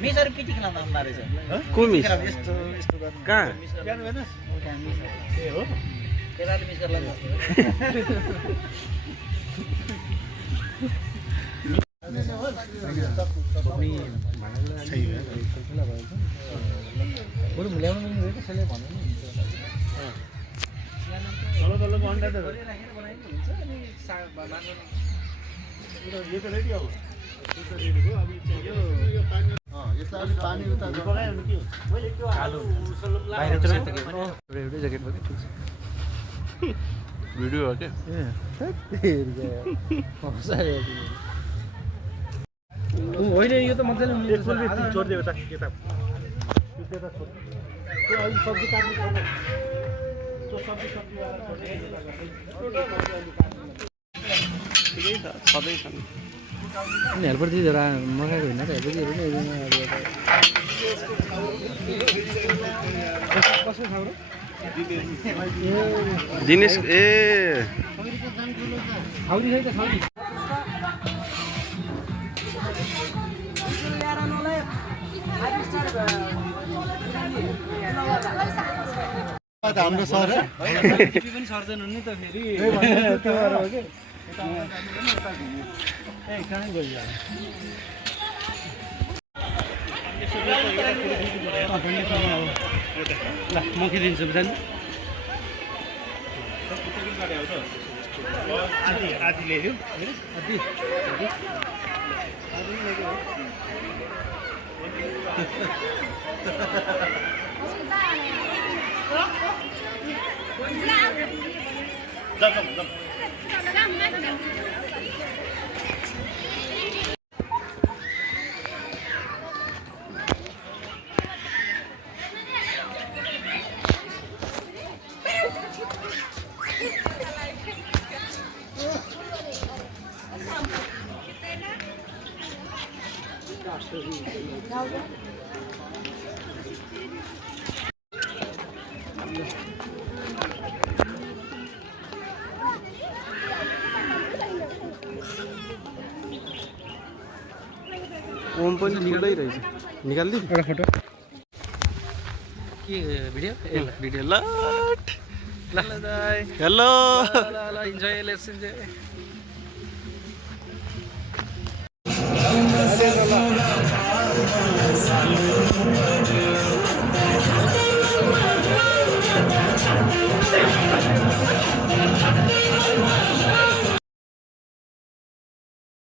मिसहरु पिटिक नाम मारेछ को मिस यस्तो यस्तो गर्नु कहाँ ए हो केटाले मिस गर्ला बरु ल्याउनु मिल्दैन त्यसैले भन्नु नि तल तलको अन्डा त बनाइदिनु हुन्छ अनि यो त रेडी हो यो त रेडी हो अब यो यसलाई अलि पानी उता पकायो भने के मैले त्यो आलु बाहिर चाहिँ त के हो एउटै ज्याकेट पनि ठिक छ भिडियो हो के होइन यो त मजाले छोडिदियो त किताब त्यो अलि सब्जी काट्नु पर्छ त्यो सब्जी वाला ठिकै छ सधैँ छन् हेल्पर दिदीहरू मगाएको होइन त हेल्पर दिदीहरू नि दिनेश ए छाउरी छ त छाउरी हाम्रो सर पनि सर्जन हुने त फेरि त्यो भएर हो कि कहाँ गयो ल म खिदिन्छु जानु आदि ल्यायो ओम पनि ठुलै रहेछ निकाल्दै एउटा फोटो के भिडियो ए ल भिडियो लट ल दाइ हेलो ल इन्जोय लेट्स इन्जोय